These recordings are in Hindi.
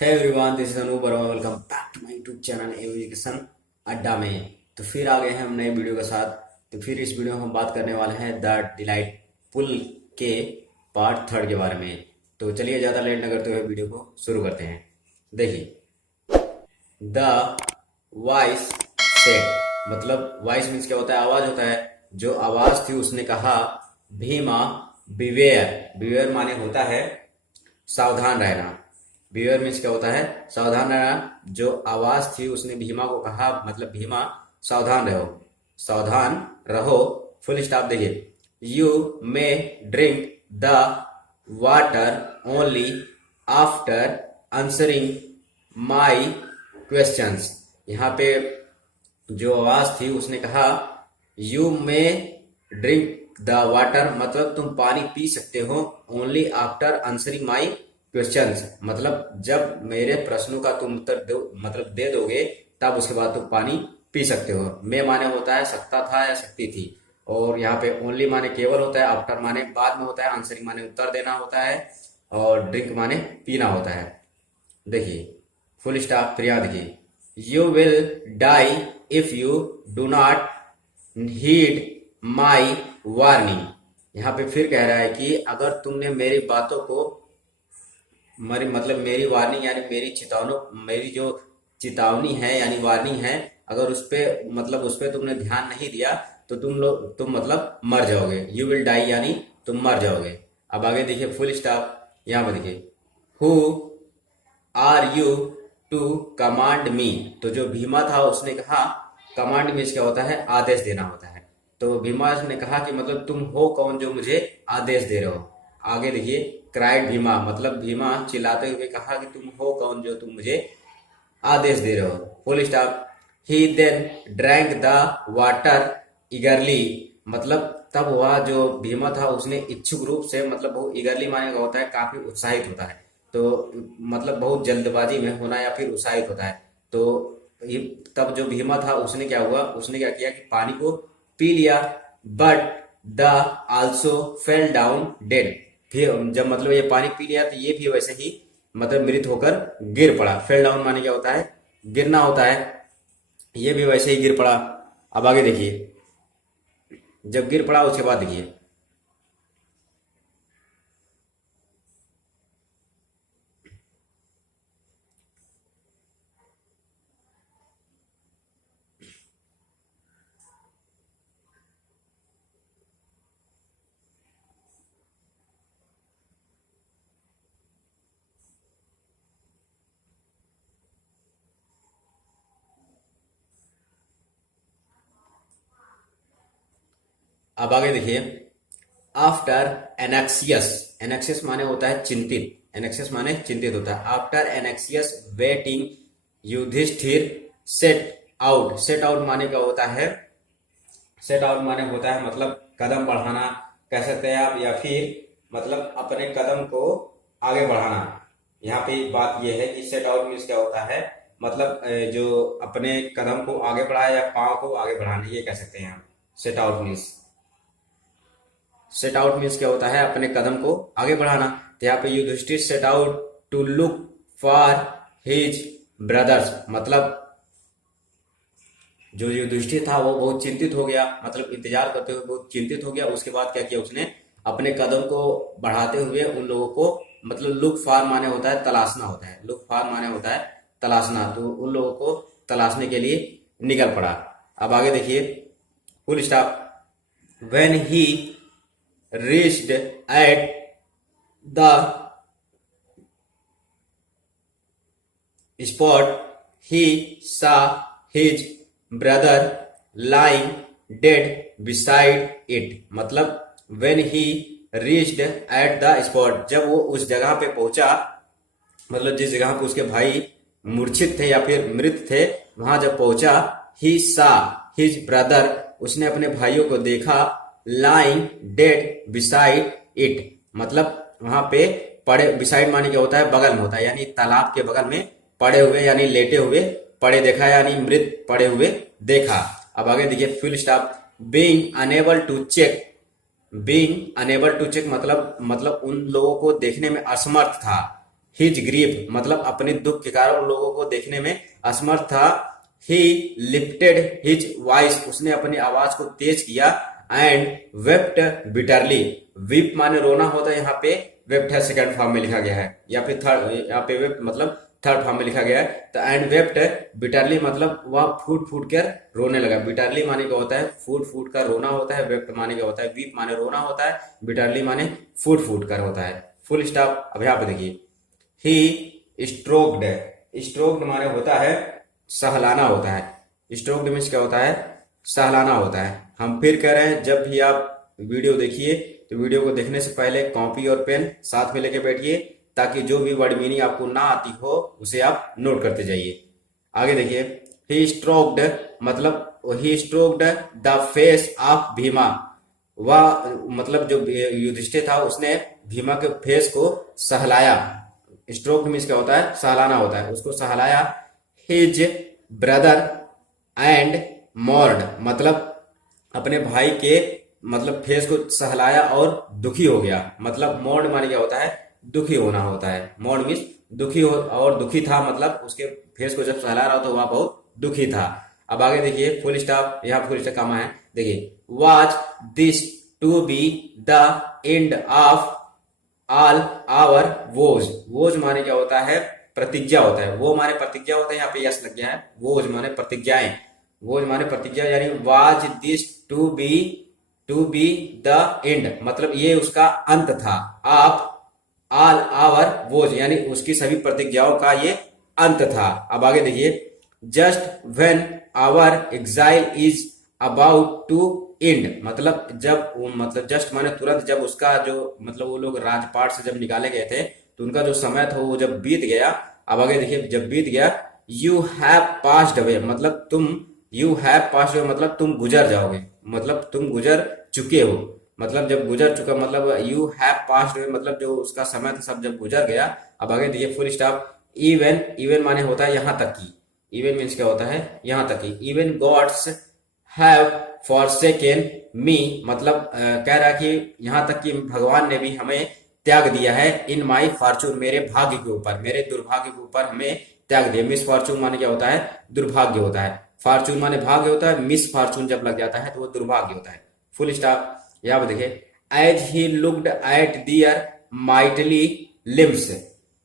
है everyone, this is Anoop Verma. Welcome back to my YouTube channel Education Adda में। तो फिर आ गए हैं हम नए वीडियो के साथ। तो फिर इस वीडियो में हम बात करने वाले हैं द डिलाइट पुल के पार्ट थर्ड के बारे में। तो चलिए ज़्यादा लेट न करते हुए वीडियो को शुरू करते हैं। देखिए, द वॉइस सेड, मतलब वॉइस मीन्स क्या होता है? आवाज होता है। जो आवाज थी उसने कहा, भीमा बिवेयर। बिवेयर माने होता है सावधान रहना। बिवेयर मीन्स क्या होता है? सावधान रहना। जो आवाज थी उसने भीमा को कहा, मतलब भीमा सावधान रहो, सावधान रहो। Full stop. देखिए, you may drink the water only after answering my questions. यहाँ पे जो आवाज थी उसने कहा, you may drink the water, मतलब तुम पानी पी सकते हो, only after answering my questions, मतलब जब मेरे प्रश्नों का तुम उत्तर दो, मतलब दे दोगे, तब उसके बाद तुम पानी पी सकते हो। मे माने होता है सकता था या सकती थी, और यहाँ पे ओनली माने केवल होता है, आफ्टर माने बाद में होता है, आंसरिंग माने उत्तर देना होता है, और ड्रिंक माने पीना होता है। देखिए, फुल स्टॉप। फिर यहाँ देखिए, you will die if you do not heed my warning. यहाँ पे फिर कह रहा है कि अगर तुमने मेरी बातों को, मतलब मेरी वार्निंग यानी मेरी चेतावनी, मेरी जो चेतावनी है यानी वार्निंग है, अगर उस पे, मतलब उस पे तुमने ध्यान नहीं दिया तो तुम मतलब मर जाओगे। यू विल डाई यानी तुम मर जाओगे। अब आगे देखिए, फुल स्टॉप। यहाँ पर देखिए, who are you to command me. तो जो भीमा था उसने कहा, कमांड मीन्स क्या होता है? आदेश देना होता है। तो भीमा ने कहा कि मतलब तुम हो कौन जो मुझे आदेश दे रहे हो। आगे देखिए, क्राइड भीमा, मतलब भीमा चिल्लाते हुए कहा कि तुम हो कौन जो तुम मुझे आदेश दे रहे हो। Full stop. He then drank the water eagerly, मतलब तब वह जो भीमा था उसने इच्छुक रूप से, मतलब बहुत ईगरली माने का होता है काफी उत्साहित होता है, तो मतलब बहुत जल्दबाजी में होना या फिर उत्साहित होता है। तो तब जो भीमा था उसने क्या हुआ, उसने क्या किया कि पानी को पी लिया, but the also fell down dead. फिर जब मतलब ये पानी पी लिया तो ये भी वैसे ही मतलब मृत होकर गिर पड़ा। फेल डाउन माने क्या होता है? गिरना होता है। ये भी वैसे ही गिर पड़ा। अब आगे देखिए, जब गिर पड़ा उसके बाद देखिए, अब आगे देखिए, आफ्टर एनेक्सियस। एनेक्सियस माने होता है चिंतित। एनेक्सियस माने चिंतित होता है। After anxious waiting Yudhishthira set out. Set out माने का होता है, सेट आउट माने होता है मतलब कदम बढ़ाना, कह सकते हैं आप, या फिर मतलब अपने कदम को आगे बढ़ाना। यहाँ पे बात यह है कि सेट आउट मीन्स क्या होता है, मतलब जो अपने कदम को आगे बढ़ाए या पाँव को आगे बढ़ाना, ये कह सकते हैं आप। Set out means, set out means क्या होता है? अपने कदम को आगे बढ़ाना। तो यहाँ पे Yudhishthira set out to look for his brothers, मतलब जो युधिष्ठिर था वो बहुत चिंतित हो गया, मतलब इंतजार करते हुए बहुत चिंतित हो गया। उसके बाद क्या किया उसने? अपने कदम को बढ़ाते हुए उन लोगों को, मतलब लुक फॉर माने होता है तलाशना होता है, लुक फॉर माने होता है तलाशना, तो उन लोगों को तलाशने के लिए निकल पड़ा। अब आगे देखिए, full stop. When he reached at the spot, he saw his brother lying dead beside it, मतलब when he reached at the spot, जब वो उस जगह पे पहुंचा, मतलब जिस जगह पे उसके भाई मूर्छित थे या फिर मृत थे, वहां जब पहुंचा, ही सा हिज ब्रदर, उसने अपने भाइयों को देखा, लाइंग डेड बिसाइड इट, मतलब वहां पे पड़े। बिसाइड माने क्या होता है? बगल में होता है, यानी तालाब के बगल में पड़े हुए यानी लेटे हुए पड़े देखा, यानी मृत पड़े हुए देखा। अब आगे देखिए, full stop. Being unable to check, being unable to check मतलब उन लोगों को देखने में असमर्थ था। हिज ग्रीफ मतलब अपने दुख के कारण उन लोगों को देखने में असमर्थ था। ही लिफ्टेड हिज वॉइस उसने अपनी आवाज को तेज किया। एंड वेप्ट बिटरली, वीप माने रोना होता है, यहाँ पे वेप्ट है सेकंड फॉर्म में लिखा गया है, या फिर थर्ड, यहाँ पे वेप्ट मतलब थर्ड फॉर्म में लिखा गया है। तो एंड वेप्ट बिटरली मतलब वह फूट फूट कर रोने लगा। बिटरली माने क्या होता है, फूट फूट कर रोना होता है। वेप्ट माने क्या होता है, वीप माने रोना होता है। बिटरली माने फूट फूट कर होता है। Full stop. अब यहाँ पे देखिए, ही स्ट्रोक्ड, स्ट्रोक्ड माने होता है सहलाना होता है। स्ट्रोक्ड मीन्स क्या होता है, सहलाना होता है। हम फिर कह रहे हैं, जब भी आप वीडियो देखिए तो वीडियो को देखने से पहले कॉपी और पेन साथ में लेके बैठिए, ताकि जो भी वर्ड मीनिंग आपको ना आती हो उसे आप नोट करते जाइए। आगे देखिए, ही स्ट्रोक्ड मतलब he stroked the face of Bhima, वह मतलब जो युधिष्ठिर था उसने भीमा के फेस को सहलाया। स्ट्रोक मीन्स क्या होता है, सहलाना होता है, उसको सहलाया। हिज ब्रदर एंड मॉर्ड मतलब अपने भाई के मतलब फेस को सहलाया और दुखी हो गया। मतलब मॉर्ड माने क्या होता है, दुखी होना होता है। मॉर्ड मीन्स दुखी हो, और दुखी था मतलब उसके फेस को जब सहला रहा तो वह बहुत दुखी था। अब आगे देखिए, फुल स्टॉप, यहाँ फुल स्टॉप कामा है। देखिए, was this to be the end of all our vows. Vows माने क्या होता है, प्रतिज्ञा होता है। वो माने प्रतिज्ञा होता है, यहाँ पे यस लग गया है। वोज माने प्रतिज्ञाएं, वोज माने प्रतिज्ञा, यानी was this to be the end मतलब ये उसका अंत था। आप ऑल आवर वोज यानी उसकी सभी प्रतिज्ञाओं का ये अंत था। अब आगे देखिए, just when our exile is about to end मतलब जब मतलब जस्ट माने तुरंत, जब उसका जो मतलब वो लोग राजपाट से जब निकाले गए थे तो उनका जो समय था वो जब बीत गया। अब आगे देखिए, जब बीत गया, यू हैव पास्ड अवे मतलब तुम, यू हैव पास्ड अवे मतलब तुम गुजर जाओगे, मतलब तुम गुजर चुके हो। मतलब जब गुजर चुका मतलब यू हैव पास्ड अवे मतलब जो उसका समय था सब जब गुजर गया। अब आगे देखिए, फुल स्टॉप। इवन, इवन माने होता है यहाँ तक की। इवन मीन्स क्या होता है, यहाँ तक की। इवन गॉड्स हैव फॉरसेकन मी मतलब कह रहा है कि यहाँ तक कि भगवान ने भी हमें त्याग दिया है। इन माई फॉर्चून मेरे भाग्य के ऊपर, मेरे दुर्भाग्य के ऊपर हमें त्याग दिया। मिस फॉर्चून माने क्या होता है, दुर्भाग्य होता है। फॉर्चून माने भाग्य होता है, मिस फॉर्चून जब लग जाता है तो वो दुर्भाग्य होता है। Full stop. यहाँ पे देखिए, as he looked at their mighty limbs.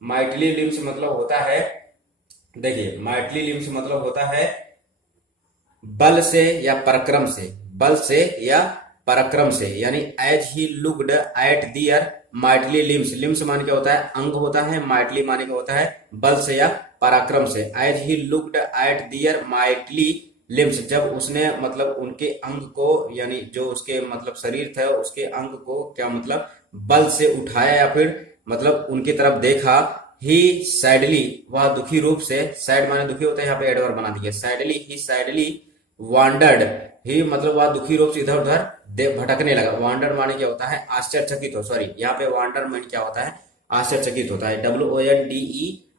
Mighty limbs मतलब होता है, देखिए माइटली लिम्स मतलब होता है बल से या पराक्रम से, बल से या पराक्रम से। यानी as he looked at their mighty limbs, limbs माने क्या होता है, अंग होता है। माइटली माने क्या होता है, बल से या पराक्रम से। As he looked at their mighty limbs जब उसने मतलब उनके अंग को यानी जो उसके मतलब शरीर था उसके अंग को क्या मतलब बल से उठाया या फिर मतलब उनकी तरफ देखा। ही सैडली वह दुखी रूप से, सैड माने दुखी होता है, यहाँ पे एडवर्ब बना दिया सैडली। ही सैडली वांडर्ड, ही मतलब वह दुखी रूप से इधर उधर भटकने लगा। वांडर माने क्या होता है, आश्चर्यचकित हो, सॉरी यहाँ पे वांडर माने क्या होता है, आश्चर्यचकित होता है।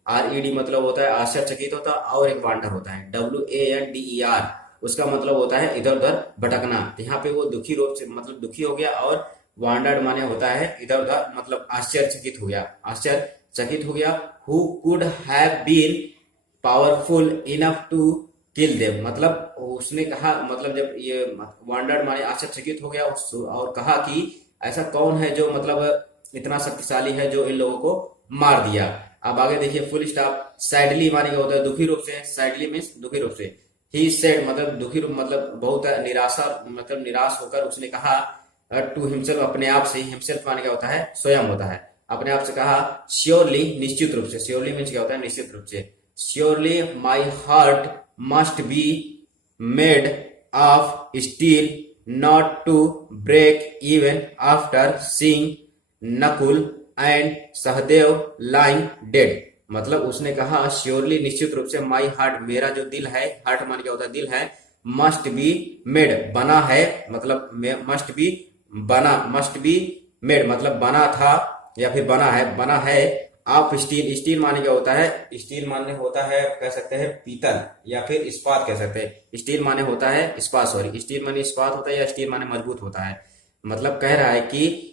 WONDERED मतलब होता है आश्चर्यचकित होता है, और एक वांडर होता है WANDER, उसका मतलब होता है इधर उधर भटकना। तो यहाँ पे वो दुखी रूप से मतलब दुखी हो गया, और वांडर्ड माने होता है इधर उधर मतलब आश्चर्यचकित हो गया, आश्चर्यचकित हो गया। Who could have been powerful enough to kill them मतलब उसने कहा मतलब जब ये वांडर्ड माने आश्चर्यचकित हो गया और कहा कि ऐसा कौन है जो मतलब इतना शक्तिशाली है जो इन लोगों को मार दिया। अब आगे देखिए, फुल स्टॉप। सैडली माने क्या होता है, दुखी रूप से। सैडली मीन्स दुखी रूप से। ही सेड मतलब दुखी रूप मतलब बहुत निराशा मतलब निराश होकर उसने कहा टू हिमसेल्फ अपने आप से। हिमसेल्फ माने क्या होता है, स्वयं होता है। अपने आप से कहा श्योरली निश्चित रूप से। श्योरली मीन्स क्या होता है, निश्चित रूप से। Surely my heart must be made of steel not to break even after seeing Nakul and Sahdev lying dead. मतलब उसने कहा श्योरली निश्चित रूप से, माई हार्ट मेरा जो दिल है, हार्ट मान क्या होता है, दिल है। मस्ट बी मेड बना है मतलब मस्ट बी बना, मस्ट बी मेड मतलब बना था या फिर बना है ऑफ स्टील। स्टील माने क्या होता है, स्टील माने होता है कह सकते हैं पीतल या फिर इस्पात कह सकते हैं। स्टील माने होता है इस्पात, सॉरी स्टील माने इस्पात होता है या स्टील माने मजबूत होता है। मतलब कह रहा है कि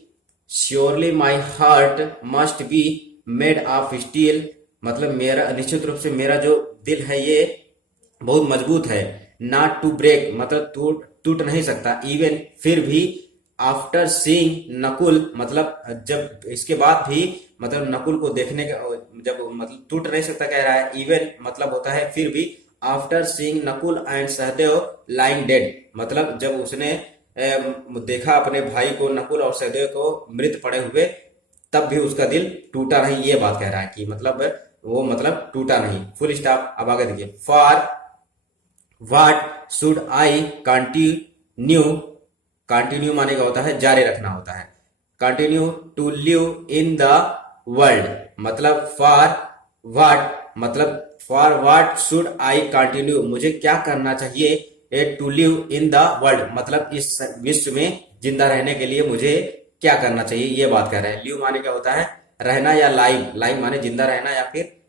surely my heart must be made of steel, मतलब मेरा निश्चित रूप से मेरा जो दिल है ये बहुत मजबूत है। नॉट टू ब्रेक, मतलब टूट टूट नहीं सकता, इवन फिर भी। आफ्टर सीइंग नकुल, मतलब जब इसके बाद भी, मतलब नकुल को देखने का, जब मतलब टूट नहीं सकता कह रहा है, इवन मतलब होता है फिर भी। After seeing Nakul and Sahdev lying dead, मतलब जब उसने देखा अपने भाई को, नकुल और सहदेव को मृत पड़े हुए, तब भी उसका दिल टूटा नहीं, ये बात कह रहा है कि मतलब वो मतलब टूटा नहीं। Full stop. अब आगे देखिए, for what should I continue, continue माने का होता है जारी रखना होता है। Continue to live in the world, मतलब फॉर व्हाट, मतलब for what should I continue, मुझे क्या करना चाहिए, to live in the world, मतलब इस विश्व में जिंदा रहने के लिए मुझे क्या करना चाहिए, ये बात कर रहे हैं। लिव माने क्या होता है रहना, या लाइव, लाइव माने जिंदा रहना, या फिर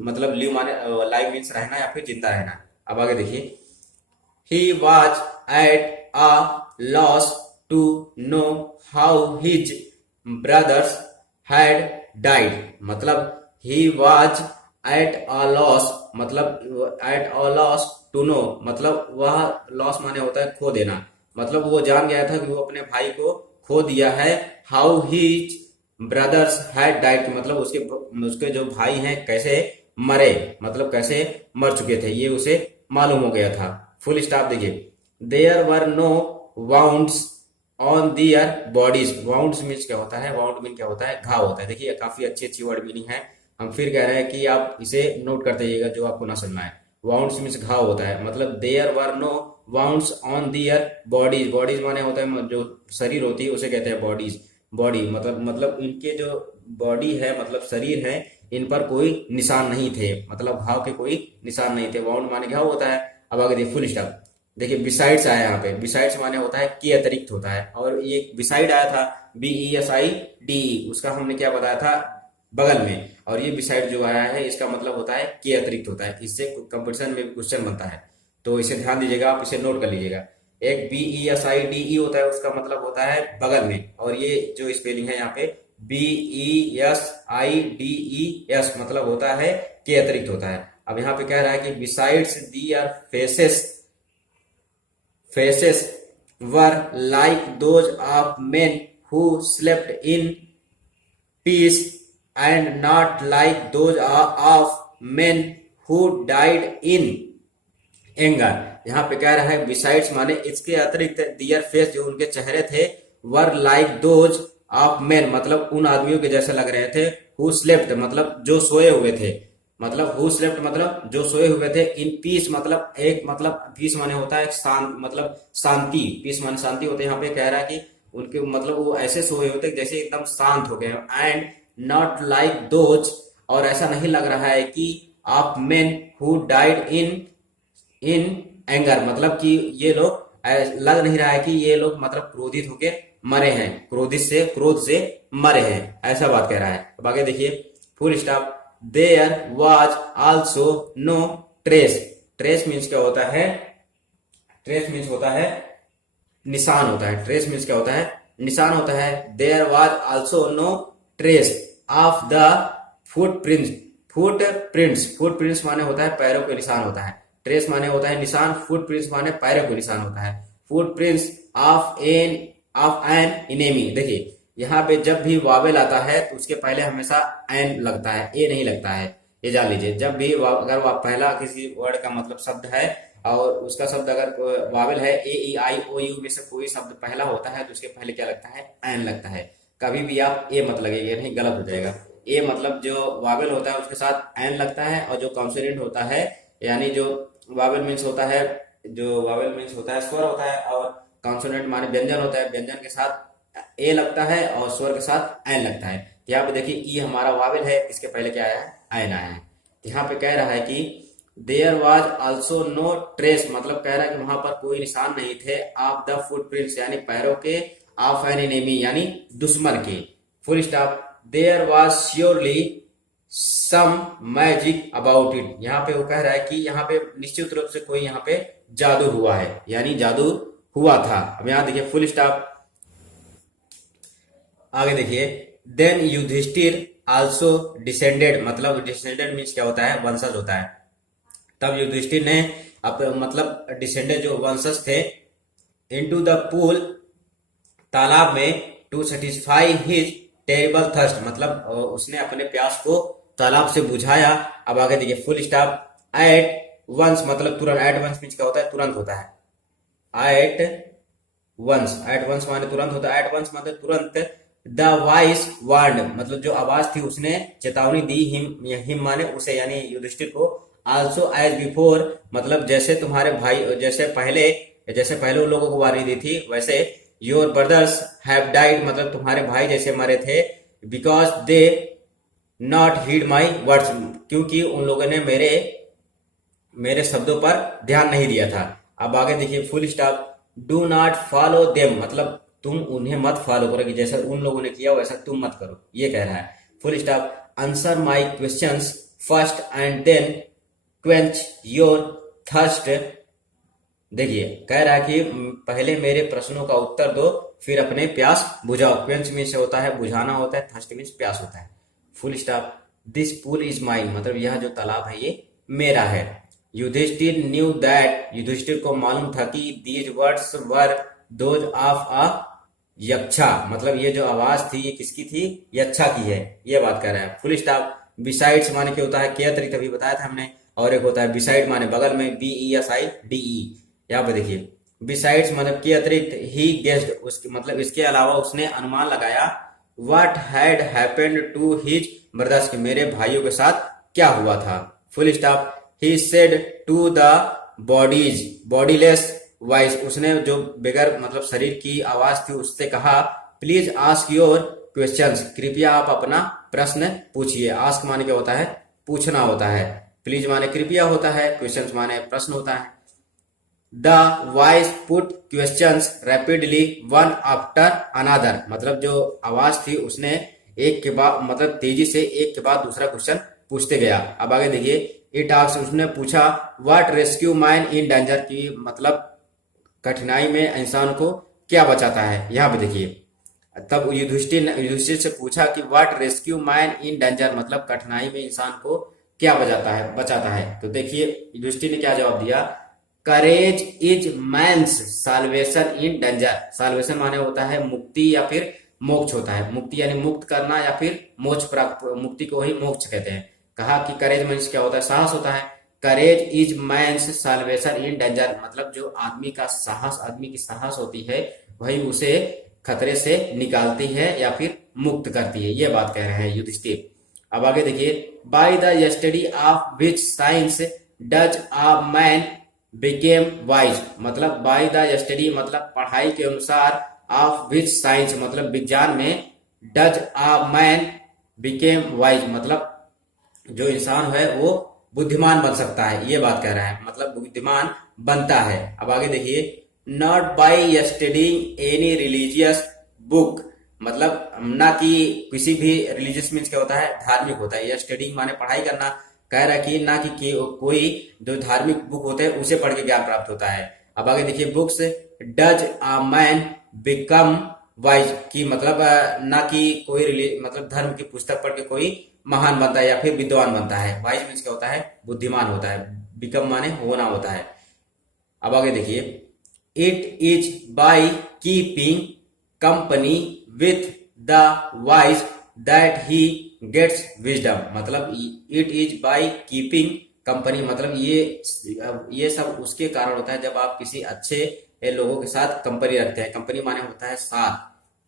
मतलब लिव माने लाइव मीन्स रहना या फिर जिंदा रहना। अब आगे देखिए, he was at a loss to know how his brothers had died, मतलब he was at a loss, मतलब at a loss to know, मतलब वह लॉस माने होता है खो देना, मतलब वो जान गया था कि वो अपने भाई को खो दिया है। how his brothers had died, मतलब उसके उसके जो भाई हैं कैसे मरे, मतलब कैसे मर चुके थे, ये उसे मालूम हो गया था। Full stop. देखिए, there were no wounds on their bodies, wounds means क्या होता है, वाउंड मीन क्या होता है घाव होता है। देखिए काफी अच्छी अच्छी वर्ड मीनिंग है, हम फिर कह रहे हैं कि आप इसे नोट करते जाइएगा जो आपको ना सुनना है। वाउंड्स मीन्स घाव होता है, मतलब there were no wounds on their bodies, bodies माने होता है जो शरीर होती है उसे कहते हैं बॉडीज। बॉडी मतलब इनके जो बॉडी है, मतलब शरीर है, इन पर कोई निशान नहीं थे, मतलब घाव के कोई निशान नहीं थे। वाउंड माने घाव होता है। अब आगे देखिए, फुल स्टॉप। देखिए बिसाइड्स आया यहाँ पे, बिसाइड्स माने होता है के अतिरिक्त होता है, और ये बिसाइड आया था BESIDE, उसका हमने क्या बताया था बगल में, और ये बिसाइड जो आया है इसका मतलब होता है के अतिरिक्त होता है। इससे कंपटीशन में क्वेश्चन बनता है, तो इसे ध्यान दीजिएगा, आप इसे नोट कर लीजिएगा। एक BESIDE होता है, उसका मतलब होता है बगल में, और ये जो स्पेलिंग है यहाँ पे BESIDES मतलब होता है के अतिरिक्त होता है। अब यहाँ पे कह रहा है कि besides their faces were like those of men who slept in peace and not like those of men who died in anger. यहाँ पे कह रहा है बिसाइड्स माने इसके अतिरिक्त, दियर फेस जो उनके चेहरे थे, वर लाइक दोज ऑफ मेन मतलब उन आदमियों के जैसे लग रहे थे, हु स्लेप्ट मतलब जो सोए हुए थे, मतलब हु स्लेप्ट मतलब जो सोए हुए थे, इन पीस मतलब एक, मतलब पीस माने होता है शांत, मतलब शांति, पीस माने शांति होते हैं। यहाँ पे कह रहा है कि उनके मतलब वो ऐसे सोए होते जैसे एकदम शांत हो गए। एंड नॉट लाइक दोज, और ऐसा नहीं लग रहा है कि of men who died in anger, मतलब कि ये लोग लग नहीं रहा है कि ये लोग मतलब क्रोधित होके मरे हैं, क्रोध से मरे हैं, ऐसा बात कह रहा है। अब आगे देखिए, full stop. There was also no trace, trace means क्या होता है, ट्रेस मीन्स होता है निशान होता है, ट्रेस मीन्स क्या होता है निशान होता है। There was also no trace of the footprints, footprints माने होता है पैरों के निशान होता है, ट्रेस माने होता है निशान, फुटप्रिंट्स माने पैरों के निशान होता है। Footprints of an enemy. देखिए यहाँ पे जब भी वावेल आता है तो उसके पहले हमेशा एन लगता है, ए नहीं लगता है, ये जान लीजिए। जब भी अगर पहला किसी वर्ड का मतलब शब्द है और उसका शब्द अगर वावेल है, AEIOU में से कोई शब्द पहला होता है तो उसके पहले क्या लगता है एन लगता है। कभी भी आप ए मत लगेगा, नहीं गलत हो जाएगा। ए मतलब जो वावेल होता है उसके साथ एन लगता है, और जो कॉन्सोनेंट होता है यानी जो वावेल मीन्स होता है, जो वावेल मीन्स होता है स्वर होता है, और कॉन्सोनेंट माने व्यंजन होता है, व्यंजन के साथ ए लगता है और स्वर के साथ एन लगता है। यहाँ पे देखिए ई हमारा वावेल है, इसके पहले क्या आया है एन आया है। यहाँ पे कह रहा है कि there was also no trace, मतलब कह रहा है कि वहां पर कोई निशान नहीं थे, ऑफ द फुटप्रिंट्स यानी पैरों के, ऑफ एन एनिमी यानी दुश्मन के। Full stop. There was surely some magic about it, यहाँ पे वो कह रहा है कि यहाँ पे निश्चित रूप से कोई यहाँ पे जादू हुआ है, यानी जादू हुआ था। अब यहाँ देखिए फुल स्टॉप। आगे देखिए, देन युधिष्ठिर आल्सो डिसेंडेड, मतलब डिसेंडेड मीन्स क्या होता है, वंशज होता है। तब युधिष्ठिर ने मतलब डिसेंडेड जो वंशज थे, इनटू द पूल, तालाब में, to satisfy his terrible thirst, मतलब उसने अपने प्यास को तालाब से बुझाया। अब आगे देखिए, फुल स्टॉप। एट वंस मतलब तुरंत, एट वंस मीन्स क्या होता है, तुरंत होता है। एट वंस माने तुरंत होता है, एट वंस मतलब तुरंत। द वॉइस वार्ड मतलब जो आवाज थी उसने चेतावनी दी, हिम माने उसे, यानी युधिष्ठिर को। आल्सो एज बिफोर मतलब जैसे तुम्हारे भाई, जैसे पहले उन लोगों को वार्निंग दी थी, वैसे योर ब्रदर्स हैव डाइड मतलब तुम्हारे भाई जैसे मरे थे। Because they not heed my words, क्योंकि उन लोगों ने मेरे शब्दों पर ध्यान नहीं दिया था। अब आगे देखिए, full stop. Do not follow them मतलब तुम उन्हें मत फॉलो करो, कि जैसा उन लोगों ने किया वैसा तुम मत करो, ये कह रहा है। Full stop. Answer my questions first and then quench your thirst. देखिए, कह रहा है कि पहले मेरे प्रश्नों का उत्तर दो, फिर अपने प्यास बुझाओ। क्वेंच मीन्स होता है बुझाना होता है, थर्स्ट मीन्स प्यास होता है। Full stop. This pool is mine मतलब यह जो तालाब है ये मेरा है। युधिष्ठिर न्यू दैट युधिष्ठिर को मालूम था कि these words were those of a yaksha मतलब ये जो आवाज थी ये किसकी थी, यक्षा की है, ये बात कर रहा है। Full stop. बिसाइड्स माने क्या होता है, के अतिरिक्त अभी बताया था हमने, और एक होता है बिसाइड माने बगल में, BESIDE। यहाँ पे देखिए, बिसाइड्स मतलब के अतिरिक्त, ही गेस्ड उसके मतलब इसके अलावा उसने अनुमान लगाया, what had happened to his brothers के मेरे भाइयों के साथ क्या हुआ था। Full stop. He said to the bodiless voice उसने जो बगैर मतलब शरीर की आवाज थी उससे कहा, प्लीज आस्क योर क्वेश्चंस कृपया आप अपना प्रश्न पूछिए। आस्क माने क्या होता है, पूछना होता है। प्लीज माने कृपया होता है, क्वेश्चंस माने प्रश्न होता है। The voice put questions rapidly one after another मतलब जो आवाज थी उसने एक के बाद मतलब तेजी से एक के बाद दूसरा क्वेश्चन पूछते गया। अब आगे देखिए, इट आस्क्ड उसने पूछा, what rescue man in danger की मतलब कठिनाई में इंसान को क्या बचाता है। यहाँ पे देखिए, तब युधिष्ठिर से पूछा कि what rescue man in danger मतलब कठिनाई में इंसान को क्या बचाता है। तो देखिए युधिष्ठिर ने क्या जवाब दिया, courage is man's salvation in danger. Salvation माने होता है मुक्ति या फिर मोक्ष होता है, मुक्ति यानी मुक्त करना या फिर मोक्ष प्राप्त, मुक्ति को ही मोक्ष कहते हैं। कहा कि करेज मीन्स क्या होता है, साहस होता है। Courage is man's salvation in danger मतलब जो आदमी का साहस, आदमी की साहस होती है वही उसे खतरे से निकालती है या फिर मुक्त करती है, ये बात कह रहे हैं युधिष्ठिर। अब आगे देखिए, by the study of which science does a man became wise मतलब बाय द स्टडी मतलब पढ़ाई के अनुसार, ऑफ विच साइंस मतलब विज्ञान में, does a man became wise मतलब जो इंसान है वो बुद्धिमान बन सकता है, ये बात कह रहा है, मतलब बुद्धिमान बनता है। अब आगे देखिए, not by studying any religious book मतलब ना कि किसी भी रिलीजियस मीन्स क्या होता है, धार्मिक होता है। या स्टडीइंग माने पढ़ाई करना, कह रहा है कि ना कि कोई जो धार्मिक बुक होते हैं उसे पढ़ के ज्ञान प्राप्त होता है। अब आगे देखिए, books does a man become wise की मतलब ना कि कोई मतलब धर्म की पुस्तक पढ़ के कोई महान बनता है या फिर विद्वान बनता है। वाइज मीन्स क्या होता है, बुद्धिमान होता है। बिकम माने होना होता है। अब आगे देखिए, it is by keeping company with the wise that he gets wisdom मतलब it is by keeping company मतलब ये सब उसके कारण होता है जब आप किसी अच्छे लोगों के साथ कंपनी रखते हैं। कंपनी माने होता है साथ,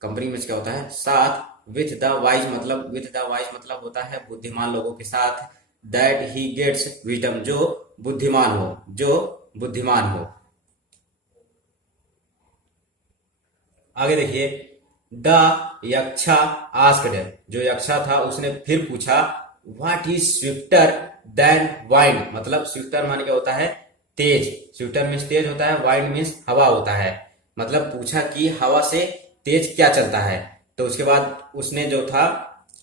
कंपनी में क्या होता है साथ। विथ द वाइज मतलब होता है बुद्धिमान लोगों के साथ। दैट ही गेट्स विजडम जो बुद्धिमान हो। आगे देखिए, द यक्षा आस्क्ड जो यक्षा था उसने फिर पूछा, what is swifter than wind मतलब स्विफ्टर माने क्या होता है, तेज। स्विफ्टर मीन्स तेज होता है, वाइंड मीन्स हवा होता है। मतलब पूछा कि हवा से तेज क्या चलता है। तो उसके बाद उसने जो था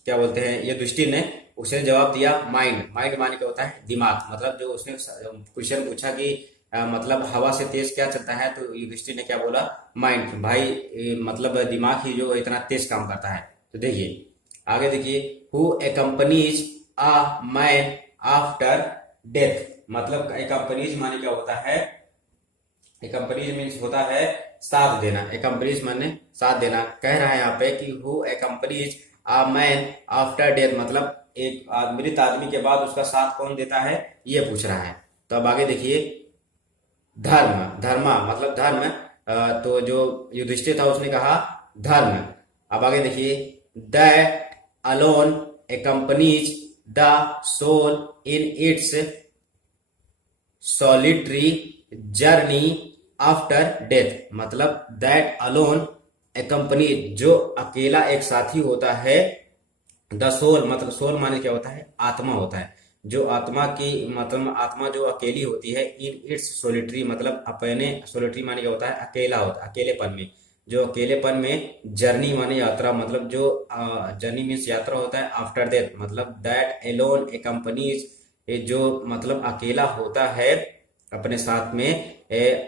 क्या बोलते हैं युधिष्ठिर ने उसने जवाब दिया, माइंड। माइंड माने क्या होता है, दिमाग। मतलब जो उसने क्वेश्चन पूछा कि मतलब हवा से तेज क्या चलता है, तो युधिष्ठिर ने क्या बोला, माइंड। भाई मतलब दिमाग ही जो इतना तेज काम करता है। तो देखिए आगे देखिए, who accompanies a man after death। मतलब accompanies माने क्या होता है? accompanies मीन्स होता है साथ देना। accompanies माने साथ देना। कह रहा है यहाँ पे कि who accompanies a man after death, मतलब एक मृत आदमी के बाद उसका साथ कौन देता है, ये पूछ रहा है। तो अब आगे देखिए, धर्म, धर्मा मतलब धर्म। तो जो युधिष्ठिर था उसने कहा धर्म। अब आगे देखिए, that alone accompanies the soul in its solitary journey after death। मतलब दैट अलोन accompanies, जो अकेला एक साथी होता है, द सोल मतलब सोल माने क्या होता है, आत्मा होता है। जो आत्मा की मतलब आत्मा जो अकेली होती है, इन इट्स सोलिटरी मतलब अपने, सोलिटरी माने क्या होता है, अकेला होता है, अकेलेपन में। जो अकेलेपन में, जर्नी माने यात्रा, मतलब जो जर्नी मीन्स यात्रा होता है, आफ्टर डेथ मतलब दैट एलोन एकम्पनीज, जो मतलब अकेला होता है अपने साथ में,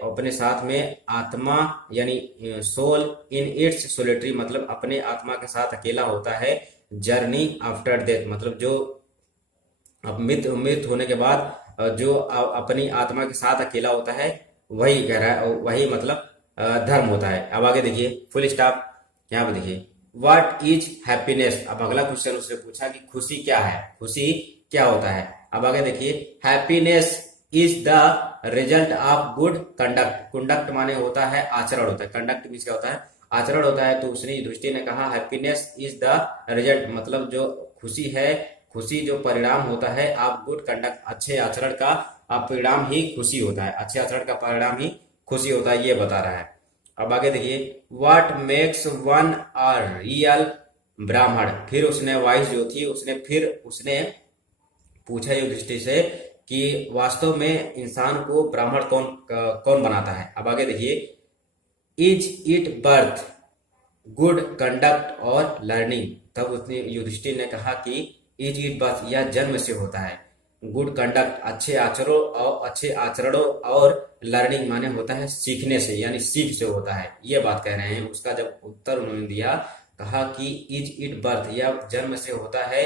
अपने साथ में आत्मा यानी सोल इन इट्स सोलिटरी मतलब अपने आत्मा के साथ अकेला होता है, जर्नी आफ्टर डेथ मतलब जो अब मृत होने के बाद जो अपनी आत्मा के साथ अकेला होता है, वही कह रहा है, वही मतलब धर्म होता है। अब आगे देखिए, फुल स्टॉप। यहाँ पे देखिए, व्हाट इज हैप्पीनेस। अब अगला क्वेश्चन उससे पूछा कि खुशी क्या है, खुशी क्या होता है। अब आगे देखिए, happiness is the result of good conduct. Conduct माने होता है आचरण होता है, कंडक्ट मीन्स क्या होता है, आचरण होता है। तो उसने युधिष्ठिर ने कहा हैप्पीनेस इज द रिजल्ट मतलब जो खुशी है, खुशी जो परिणाम होता है आप गुड कंडक्ट, अच्छे आचरण का परिणाम ही खुशी होता है, अच्छे आचरण का परिणाम ही खुशी होता है, ये बता रहा है। अब आगे देखिए, what makes one a real ब्राह्मण। फिर उसने वाइस जो थी उसने पूछा युधिष्ठिर से कि वास्तव में इंसान को ब्राह्मण कौन बनाता है। अब आगे देखिए, is it birth, good conduct और लर्निंग। तब उसने युधिष्ठिर ने कहा कि इज इट बर्थ, यह जन्म से होता है, गुड कंडक्ट अच्छे आचरणों और लर्निंग माने होता है सीखने से, यानी सीख से होता है, ये बात कह रहे हैं। उसका जब उत्तर उन्होंने दिया, कहा कि इज इट बर्थ, यह जन्म से होता है,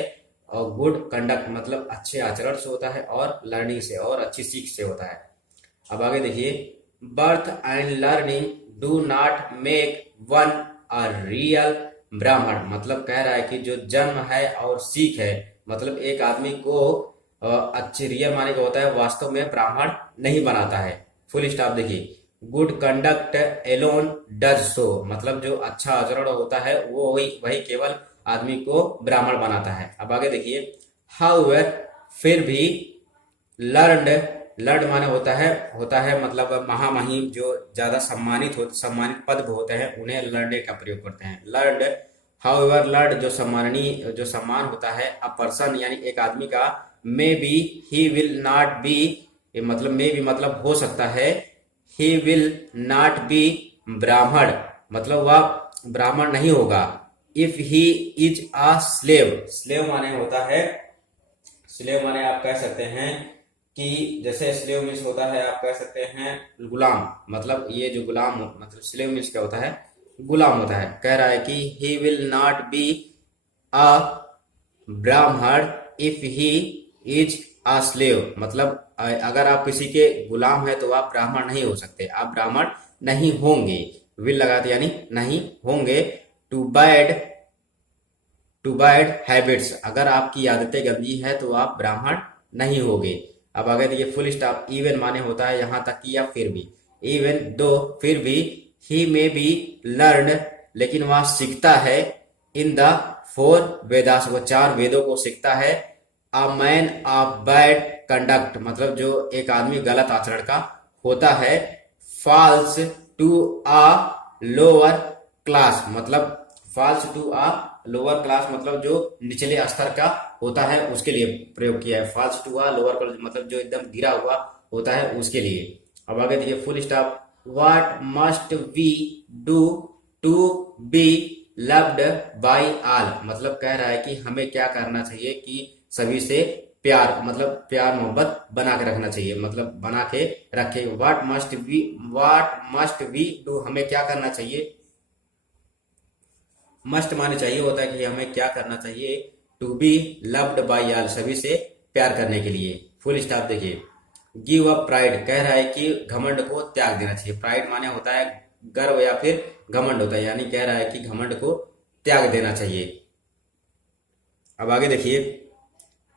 और गुड कंडक्ट मतलब अच्छे आचरण से होता है, और लर्निंग से और अच्छी सीख से होता है। अब आगे देखिए, birth and learning do not make one a real ब्राह्मण। मतलब कह रहा है कि जो जन्म है और सीख है, मतलब एक आदमी को अच्छे रियल माने का होता है, वास्तव में ब्राह्मण नहीं बनाता है। Full stop. देखिए, good conduct alone does so, मतलब जो अच्छा आचरण होता है वो वही केवल आदमी को ब्राह्मण बनाता है। अब आगे देखिए, हाउएवर फिर भी, लर्नड, लर्ड माने होता है मतलब महामहिम, जो ज्यादा सम्मानित पद होते हैं उन्हें लर्ड का प्रयोग करते हैं, लर्ड। हाउएवर लर्ड जो सम्माननीय, जो सम्मान होता है, अ पर्सन यानी एक आदमी का, may be he will not B, मतलब मे बी मतलब हो सकता है, ही विल नॉट बी ब्राह्मण मतलब वह ब्राह्मण नहीं होगा, if he is a slave. Slave माने होता है, स्लेव माने आप कह सकते हैं कि जैसे स्लेव मीन्स होता है, आप कह सकते हैं गुलाम, मतलब ये जो गुलाम मतलब स्लेव मीन्स क्या होता है, गुलाम होता है। कह रहा है कि he will not be a Brahman if he is a slave, मतलब अगर आप किसी के गुलाम है तो आप ब्राह्मण नहीं हो सकते, आप ब्राह्मण नहीं होंगे। विल लगाते यानी नहीं होंगे। टू बैड हैबिट्स, अगर आपकी आदतें गंदी है तो आप ब्राह्मण नहीं होगे। अब आगे देखिए, फुल स्टॉप। इवन माने होता है यहां तक कि या फिर भी, इवन दो फिर भी, ही मे बी लर्न लेकिन वह सीखता है, इन द फोर वेदास वो चार वेदों को सीखता है, a man of bad conduct मतलब जो एक आदमी गलत आचरण का होता है, falls to a lower class मतलब falls to a lower class मतलब जो निचले स्तर का होता है उसके लिए प्रयोग किया है, falls to a lower class मतलब जो एकदम गिरा हुआ होता है उसके लिए। अब आगे देखिए, full stop. What must we do to be loved by all, मतलब कह रहा है कि हमें क्या करना चाहिए कि सभी से प्यार मतलब प्यार मोहब्बत बना के रखना चाहिए, मतलब बना के रखे। व्हाट मस्ट वी डू, हमें क्या करना चाहिए, मस्ट माने चाहिए होता है कि हमें क्या करना चाहिए, to be loved by all, सभी से प्यार करने के लिए। Full stop. देखिए गिव अप प्राइड कह रहा है कि घमंड को त्याग देना चाहिए। प्राइड माने होता है गर्व या फिर घमंड होता है, यानी कह रहा है कि घमंड को त्याग देना चाहिए। अब आगे देखिए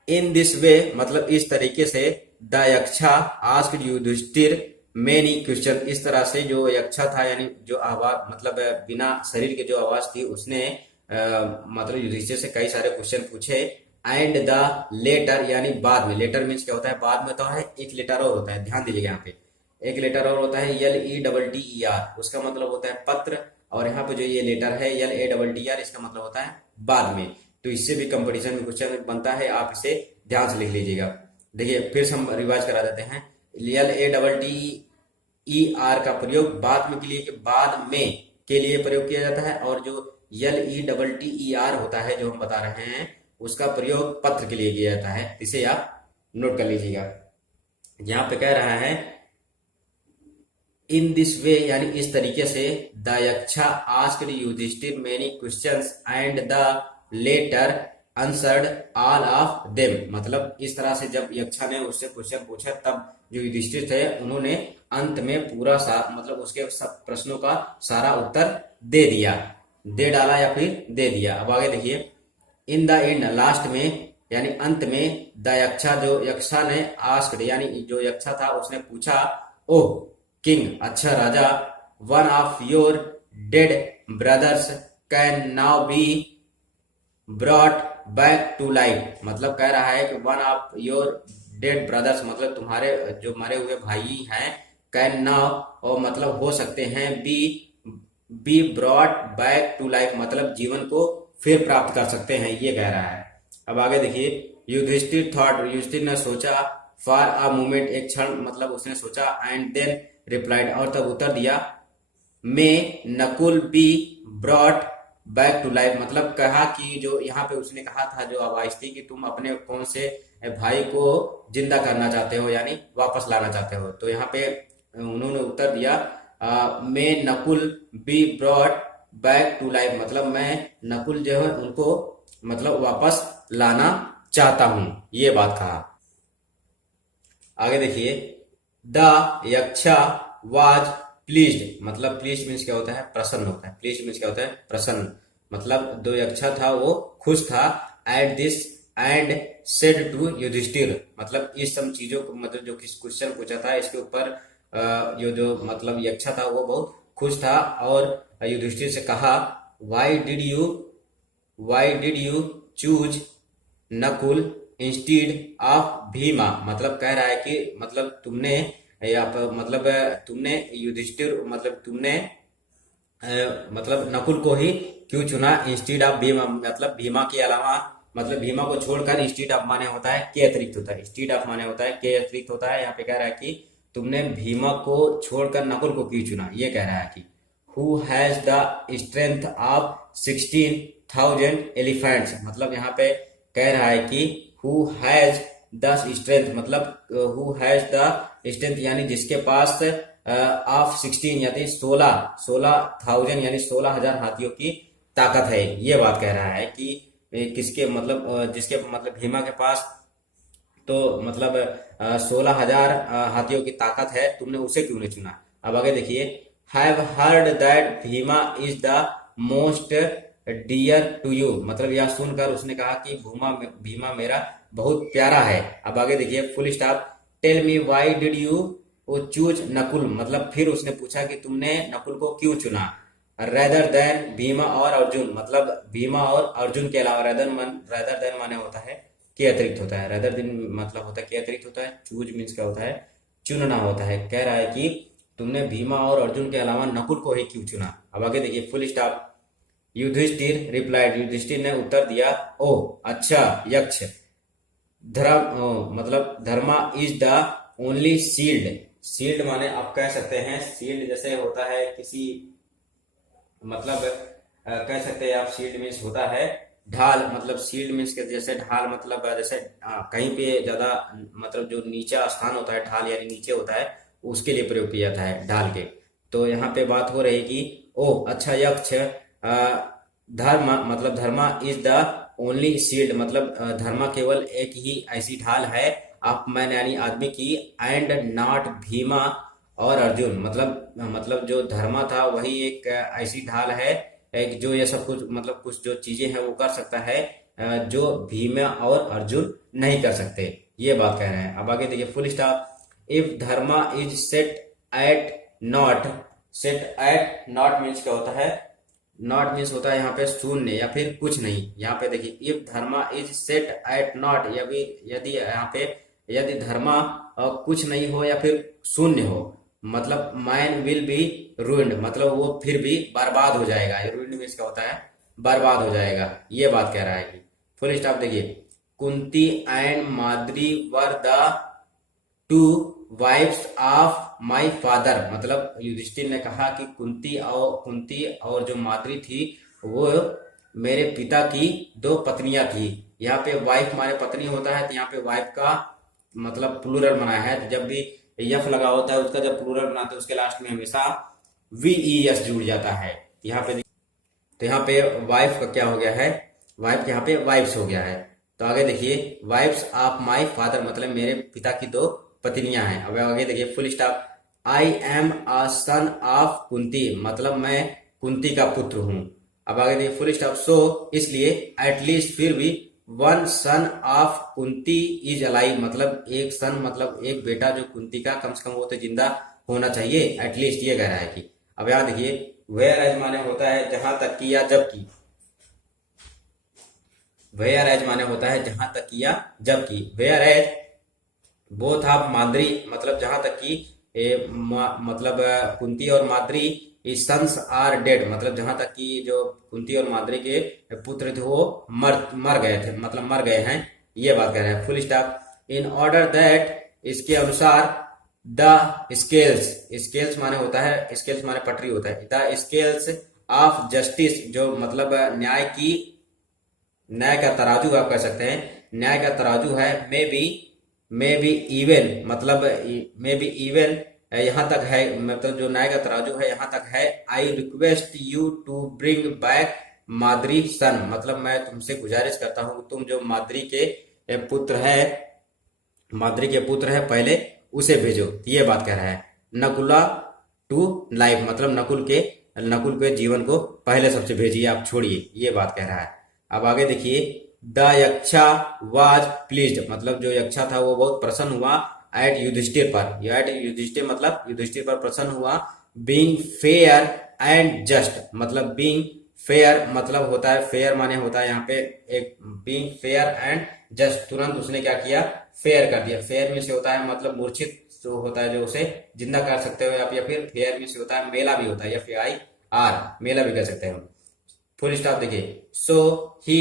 इन दिस वे मतलब इस तरीके से the Yaksha asked Yudhishthira many question, इस तरह से जो यक्षा था यानी जो आवाज मतलब बिना शरीर के जो आवाज थी उसने मतलब युधिष्ठिर से कई सारे क्वेश्चन पूछे। एंड द लेटर यानी बाद में, लेटर मीन्स क्या होता है बाद में, तो है एक लेटर और होता है, ध्यान दीजिएगा यहाँ पे एक लेटर और होता है LETTER, उसका मतलब होता है पत्र, और यहाँ पे जो ये लेटर है LATTER इसका मतलब होता है बाद में। तो इससे भी कंपटीशन में क्वेश्चन बनता है, आप इसे ध्यान से लिख लीजिएगा। देखिए फिर से हम रिवाइज करा देते हैं। LATTER का प्रयोग बाद में के लिए, बाद में के लिए प्रयोग किया जाता है, और जो LETTER होता है जो हम बता रहे हैं उसका प्रयोग पत्र के लिए किया जाता है। इसे आप नोट कर लीजिएगा। यहाँ पे कह रहा है इन दिस वे यानी इस तरीके से the Yaksha asked Yudhishthira many questions and the latter answered all of them, मतलब इस तरह से जब यक्षा ने उससे क्वेश्चन पूछा तब जो युधिष्ठिर थे उन्होंने अंत में पूरा मतलब उसके सब प्रश्नों का सारा उत्तर दे दिया, दे डाला या फिर दे दिया। अब आगे देखिए इन द एंड लास्ट में यानी अंत में द यक्षा जो यक्षा ने आस्क्ड यानी जो यक्षा था उसने पूछा ओह किंग अच्छा राजा, one of your dead brothers can now be brought back to life, मतलब कह रहा है कि one of your dead brothers मतलब तुम्हारे जो मरे हुए भाई हैं, कैन नाउ और मतलब हो सकते हैं, be brought back to life मतलब जीवन को फिर प्राप्त कर सकते हैं, ये कह रहा है। अब आगे देखिए युधिष्ठिर थॉट, युधिष्ठिर ने सोचा, फॉर अ मोमेंट एक क्षण मतलब उसने सोचा, एंड देन रिप्लाइड और तब उत्तर दिया, may Nakul be brought back to life मतलब कहा कि जो यहाँ पे उसने कहा था जो आवाज थी कि तुम अपने कौन से भाई को जिंदा करना चाहते हो यानी वापस लाना चाहते हो। तो यहाँ पे उन्होंने उत्तर दिया may Nakul be brought back to life मतलब मैं नकुल जो है उनको मतलब वापस लाना चाहता हूं, ये बात कहा। आगे देखिए द यक्षा वाज प्लीज्ड मतलब प्लीज मीन्स क्या होता है प्रसन्न होता है, प्लीज मीन्स क्या होता है प्रसन्न, मतलब जो यक्षा था वो खुश था। At this end said to Yudhishthira मतलब इस सब चीजों को मतलब जो किस क्वेश्चन पूछा था इसके ऊपर जो मतलब यक्षा था वो बहुत खुश था और युधिष्ठिर से कहा why did you choose Nakul instead of Bhima, मतलब कह रहा है कि मतलब तुमने मतलब तुमने युधिष्ठिर मतलब तुमने मतलब नकुल को ही क्यों चुना इंस्टीड ऑफ भीमा, मतलब भीमा के अलावा मतलब भीमा को छोड़कर इंस्टीड ऑफ माने होता है के अतिरिक्त होता है, इंस्टीड ऑफ माने होता है के अतिरिक्त होता है। यहाँ पे कह रहा है कि तुमने भीमा को छोड़कर नकुल को क्यों चुना, ये कह रहा है कि who has the strength of 16,000 elephants, मतलब यहाँ पे कह रहा है कि हु हैज द स्ट्रेंथ मतलब हु हैज द स्ट्रेंथ यानी जिसके पास ऑफ 16 यानी 16,000 यानी 16,000 हाथियों की ताकत है, ये बात कह रहा है कि किसके मतलब जिसके मतलब भीमा के पास तो मतलब 16,000 हाथियों की ताकत है, तुमने उसे क्यों नहीं चुना। अब आगे देखिए have heard that Bhima is the most dear to you, मतलब यह सुनकर उसने कहा कि भीमा मेरा बहुत प्यारा है। अब आगे देखिए full stop tell me why did you choose Nakul, मतलब फिर उसने पूछा कि तुमने नकुल को क्यों चुना। रेदर देन भीमा और अर्जुन, मतलब भीमा और अर्जुन के अलावा, रेदर देन माने होता है के अतिरिक्त होता है, रेदर देन मतलब होता है के अतिरिक्त होता है, चूज मीन्स क्या होता है चुनना होता है। कह रहा है कि तुमने भीमा और अर्जुन के अलावा नकुल को ही क्यों चुना। अब आगे देखिए full stop Yudhishthira replied, Yudhishthira ने उत्तर दिया ओ अच्छा यक्ष धर्म मतलब dharma is the only shield, shield माने आप कह सकते हैं शील्ड जैसे होता है किसी मतलब कह सकते हैं आप शील्ड मीन्स होता है ढाल, मतलब शील्ड मीन्स के जैसे ढाल मतलब जैसे कहीं पे ज्यादा मतलब जो नीचा स्थान होता है ढाल यानी नीचे होता है उसके लिए प्रयोग किया जाता है ढाल के। तो यहाँ पे बात हो रही कि ओ अच्छा यक्ष धर्म मतलब dharma is the only shield मतलब धर्मा केवल एक ही ऐसी ढाल है ऑफ मैन यानी आदमी की, एंड नॉट भीमा और अर्जुन मतलब जो धर्मा था वही एक ऐसी ढाल है एक जो ये सब कुछ मतलब कुछ जो चीजें हैं वो कर सकता है जो भीमा और अर्जुन नहीं कर सकते। ये बात कह रहे हैं। अब आगे देखिए full stop. If dharma is set at naught means क्या होता है? नॉट मीन्स होता है यहाँ पे शून्य या फिर कुछ नहीं। यहाँ पे देखिए if dharma is set at naught, यदि यहाँ पे यदि धर्मा कुछ नहीं हो या फिर शून्य हो मतलब मैन विल बी रूइंड मतलब वो फिर भी बर्बाद हो जाएगा। रूइंड मीन्स क्या होता है? बर्बाद हो जाएगा। ये बात कह रहा है कि फुल स्टॉप देखिए Kunti and Madri were the two wives of my father मतलब युधिष्ठिर ने कहा कि कुंती और जो माद्री थी वो मेरे पिता की दो पत्नियां थी। यहाँ पे वाइफ माने पत्नी होता है तो यहाँ पे वाइफ का मतलब प्लूरल बनाया है। तो जब भी यफ लगा होता है उसका जब प्लूरल बनाते हैं उसके लास्ट में हमेशा वीईएस जुड़ जाता है। यहाँ पे तो यहाँ पे वाइफ का क्या हो गया है? वाइफ यहाँ पे वाइफ्स हो गया है। तो आगे देखिए वाइफ्स ऑफ माय फादर मतलब मेरे पिता की दो पत्नियां हैं। अब आगे देखिए full stop. I am a son of Kunti मतलब मैं कुंती का पुत्र हूं। अब आगे देखिए फुल स्टॉप। सो इसलिए एटलीस्ट फिर भी one son of Kunti is alive मतलब एक सन मतलब एक बेटा जो कुंती का कम से कम वो तो जिंदा होना चाहिए एटलीस्ट। ये कह रहा है कि अब यहाँ देखिए वेयर एज माने होता है जहां तक कि या जबकि। वेयर एज माने होता है जहां तक कि या जबकि। Whereas both of Madri मतलब जहां तक कि मतलब कुंती और माद्री सन्स आर डेड मतलब जहां तक कि जो कुंती और माद्री के पुत्र थे वो मर गए थे मतलब मर गए हैं। ये बात कह रहे हैं। Full stop. In order that इसके अनुसार द स्केल्स माने होता है स्केल्स माने पटरी होता है। द स्केल्स ऑफ जस्टिस जो मतलब न्याय का तराजू आप कह सकते हैं। न्याय का तराजू है मे बी इवन मतलब मे बी इवन यहाँ तक है मतलब जो न्याय का तराजू है यहाँ तक है। I request you to bring back Madri son मतलब मैं तुमसे गुजारिश करता हूँ तुम जो माद्री के पुत्र है पहले उसे भेजो। ये बात कह रहा है। नकुला टू लाइफ मतलब नकुल के जीवन को पहले सबसे भेजिए आप छोड़िए। ये बात कह रहा है। अब आगे देखिए द यक्षा वाज प्लीज्ड मतलब जो यक्षा था वो बहुत प्रसन्न हुआ एट युधिष्ठिर पर। एट युधिष्ठिर मतलब युधिष्ठिर पर प्रसन्न हुआ। बीइंग फेयर एंड जस्ट मतलब बीइंग फेयर मतलब होता है फेयर माने होता है यहाँ पे एक बीइंग फेयर एंड जस्ट तुरंत उसने क्या किया? फेयर कर दिया। फेयर में से होता है मतलब मूर्छित जो होता है जो उसे जिंदा कर सकते हो या फिर फेयर में से होता है मेला भी होता है FAIR मेला भी कर सकते हैं हम। फुल स्टॉप देखिए। सो ही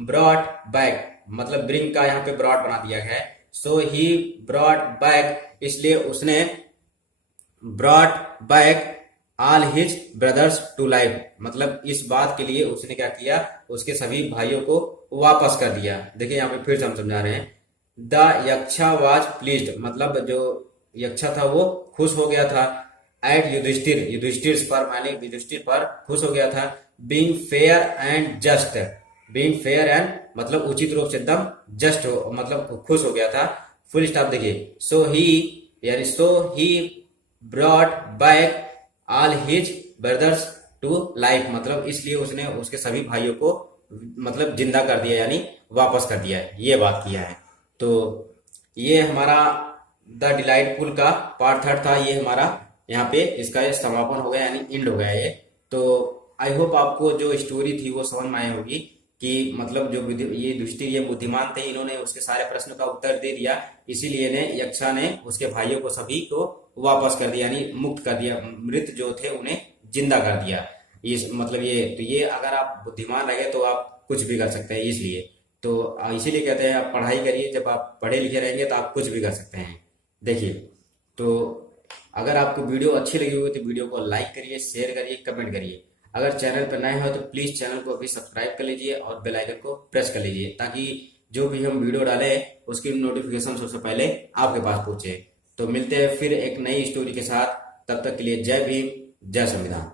ब्रॉट बैक मतलब ब्रिंग का यहाँ पे ब्रॉट बना दिया है। सो ही ब्रॉट बैक इसलिए उसने brought back all his brothers to life मतलब इस बात के लिए उसने क्या किया? उसके सभी भाइयों को वापस कर दिया। देखिए यहाँ पे फिर से हम समझा रहे हैं। द यक्षा वाज प्लीज्ड मतलब जो यक्षा था वो खुश हो गया था एट युधिष्ठिर पर माने युधिष्ठिर पर खुश हो गया था। Being fair and just being fair and मतलब उचित रूप से एकदम जस्ट हो मतलब खुश हो गया था। फुल स्टॉप देखिए। So he brought back all his brothers to life मतलब इसलिए उसने उसके सभी भाइयों को मतलब जिंदा कर दिया यानी वापस कर दिया है। ये बात किया है। तो ये हमारा द डिलाइटफुल का पार्ट 3 था। ये हमारा यहाँ पे इसका ये समापन हो गया यानी एंड हो गया ये। तो आई होप आपको जो स्टोरी थी वो समझ में आई होगी कि मतलब जो ये युधिष्ठिर ये बुद्धिमान थे इन्होंने उसके सारे प्रश्नों का उत्तर दे दिया इसीलिए ने यक्षा ने उसके भाइयों को सभी को वापस कर दिया यानी मुक्त कर दिया। मृत जो थे उन्हें जिंदा कर दिया। इस मतलब ये अगर आप बुद्धिमान रहे तो आप कुछ भी कर सकते हैं। इसलिए तो इसीलिए कहते हैं आप पढ़ाई करिए। जब आप पढ़े लिखे रहेंगे तो आप कुछ भी कर सकते हैं। देखिए तो अगर आपको वीडियो अच्छी लगी होगी तो वीडियो को लाइक करिए, शेयर करिए, कमेंट करिए। अगर चैनल पर नए हो तो प्लीज चैनल को अभी सब्सक्राइब कर लीजिए और बेल आइकन को प्रेस कर लीजिए ताकि जो भी हम वीडियो डालें उसकी नोटिफिकेशन सबसे पहले आपके पास पहुंचे। तो मिलते हैं फिर एक नई स्टोरी के साथ। तब तक के लिए जय भीम, जय संविधान।